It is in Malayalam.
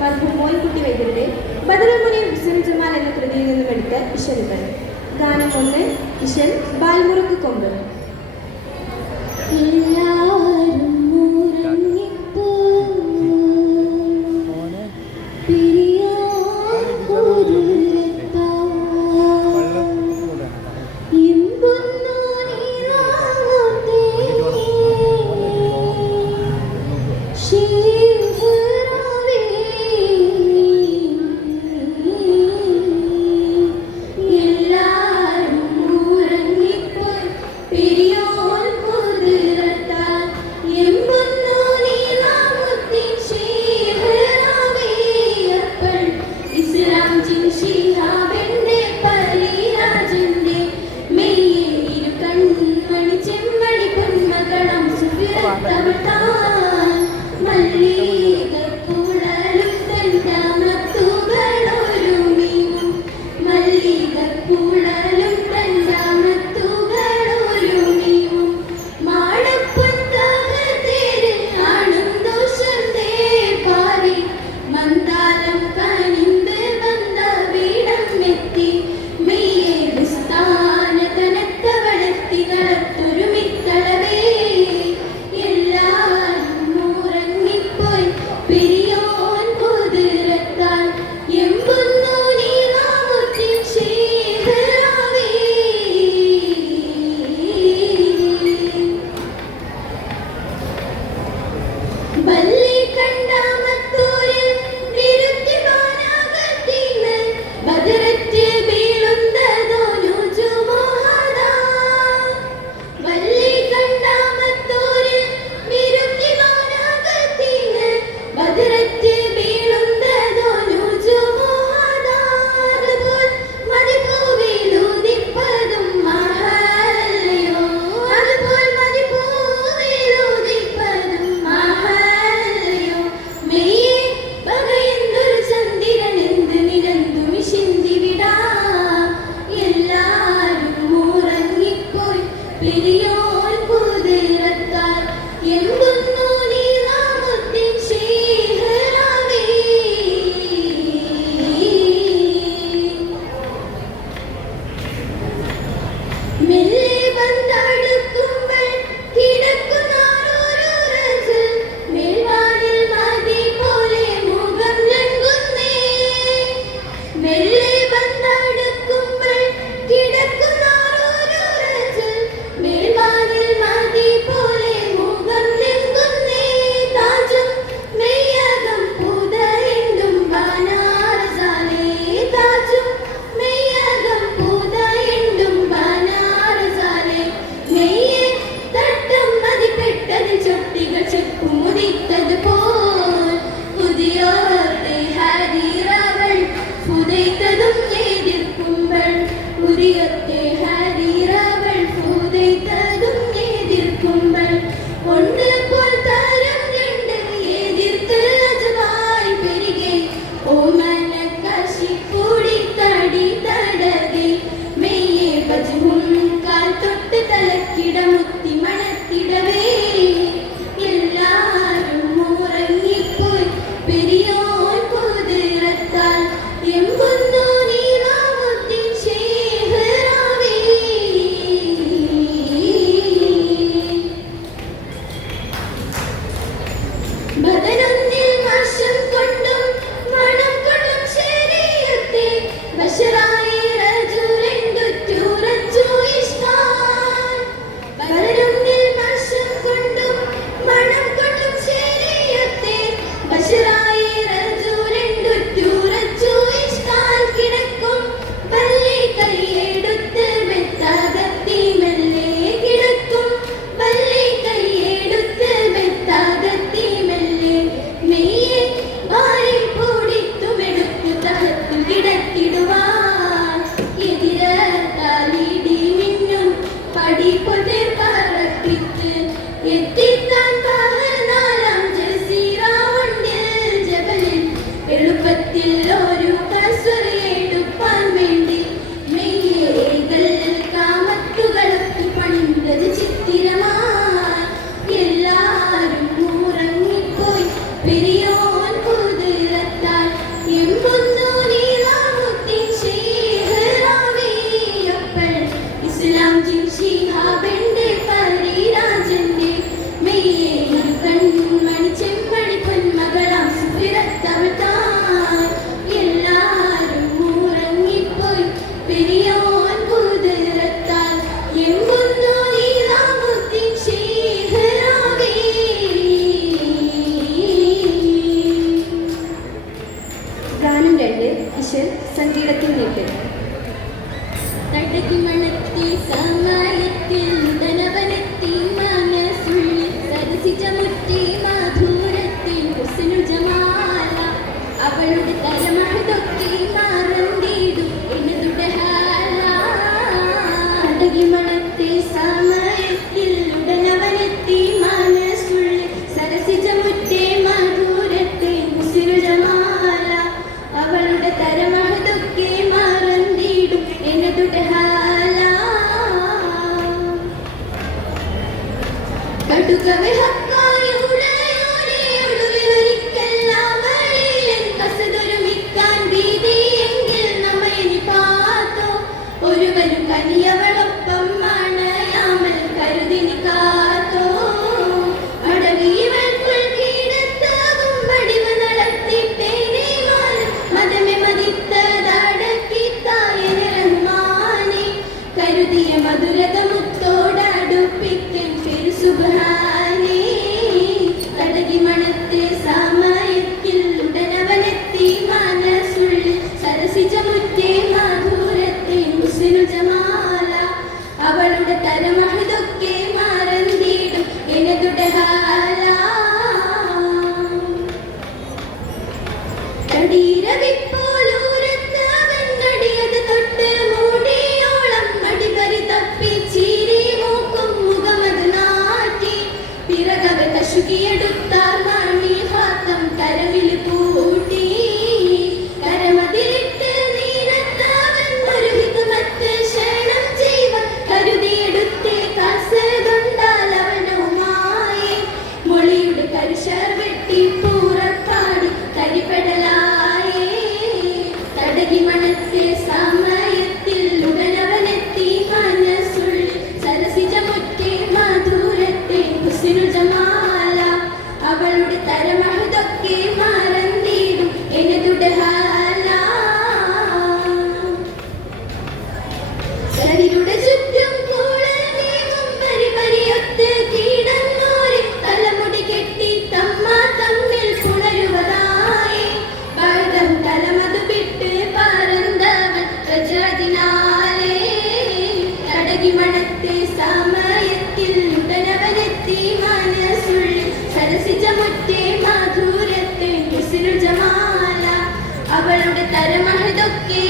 മർഹൂം മോൻകുട്ടി വൈദ്യരുടെ ബദറുൽ ഹുസൈൻ ജമാൽ എന്ന കൃതിയിൽ നിന്നും എടുത്ത ഇശലുകൾ. ഗാനം 1. ഇശൽ ബാൽമുറുക്ക് കൊമ്പ്. എല്ലാരും ഉറങ്ങിപ്പോയി പെരിയോൻ കുതിരത്താൽ ഇശൽ സംഗീതത്തിൽ നീട്ടി. തടകിമണത്തി സമയത്തിൽ ധനവനെത്തി മനസ്സുള്ളിൽ സരസിച്ച മുറ്റി മധുരത്തിൽ ഹുസ്നുൽ ജമാല അവളുടെ തലമഴതൊക്കെ മറന്നിടും എന്നതുടെ ഹാല. തടകിമണത്തി സമയത്തിൽ ധനവനെത്തി മനസ്സുള്ളിൽ സരസിച്ച മുറ്റി മധുരത്തിൽ ഹുസ്നുൽ ജമാല അവളുടെ തലമഴതൊക്കെ മറന്നിടും എന്നതുടെ ഹാല. കടുകവെ ഹക്കായുടയോനെ ഒടുവിലൊരിക്കെല്ലാം വഴിയിലെൻ കസതൊരുമിക്കാൻ ഭീതിയെങ്കിൽ നമ്മയെനി പാത്തോ ഒരുവനും കനിയവളൊപ്പം മണയാമൽ കരുതിനി കാത്തോ. അടവിയവൾക്കുൾ കീടത്താകും വടിവ് നടത്തിട്ടേനെ മാനം മതമെ മതിത്തതടക്കിത്തായനെ റഹ്മാനെ കരുതിയ മധുരത മുത്തോടടുപ്പിക്കൻ സുബ്ഹാനേ. തടകി മണത്തെ സമയത്തിൽ ഉടനവനെത്തി മനസ്സുള്ളിൽ സരസിച്ച മുറ്റേ മധുരത്തെ ഹുസ്നുൽ ജമാല അവളുടെ തരമഹതൊക്കെ മറന്നിടും എന്നതുടെ ഹാല. തടീരവിപ്പോലൂരത്തവൻ നടിയത് തൊട്ട് മൂടിയോളം അടിപരി തപ്പി ചീരി മൂക്കും മുഖമത് നാട്ടി പിറകവെ കശുകിയെടുത്താർ മണി ഹാത്തം കരവിൽ പൂട്ടി. കരമതിലിട്ട് നീനത്തവൻ ഒരു ഹിക്മത്ത് ക്ഷണം ചെയ്വൻ കരുതിയെടുത്തേ കാസകൊണ്ടാൽ അവനുമായി മൊളിയുടെ കരുഷർ വെട്ടി പൂറപ്പാടി തരിപ്പെടലായേ. തടകി മണത്തെ സമയത്തിൽ ഉടനവനെത്തി മനസ്സുള്ളിൽ സരസിച്ച മുറ്റേ മധുരത്തെ ഹുസ്നുൽ ജമാല അവളുടെ തരമഹതൊക്കെ മറന്നിടും എന്നതുടെ ഹാല. ശരീരുടെ ചുറ്റും കൂളൽ നീങ്ങും പരിപരിയൊത്ത് കീടന്നോരെ തലമുടി കെട്ടി തമ്മ തമ്മിൽ പുണരുവതായി ഭാരതം തലമതു വിട്ട് പറന്തവൻ പ്രജാതിനാലേ. തടകി മണത്തെ സമയത്തിൽ ഉടനവനെത്തി മനസ്സുള്ളിൽ സരസിച്ച മുറ്റേ മധുരത്തെ ഹുസ്നുൽ ജമാല അവളുടെ തരമഹതൊക്കെ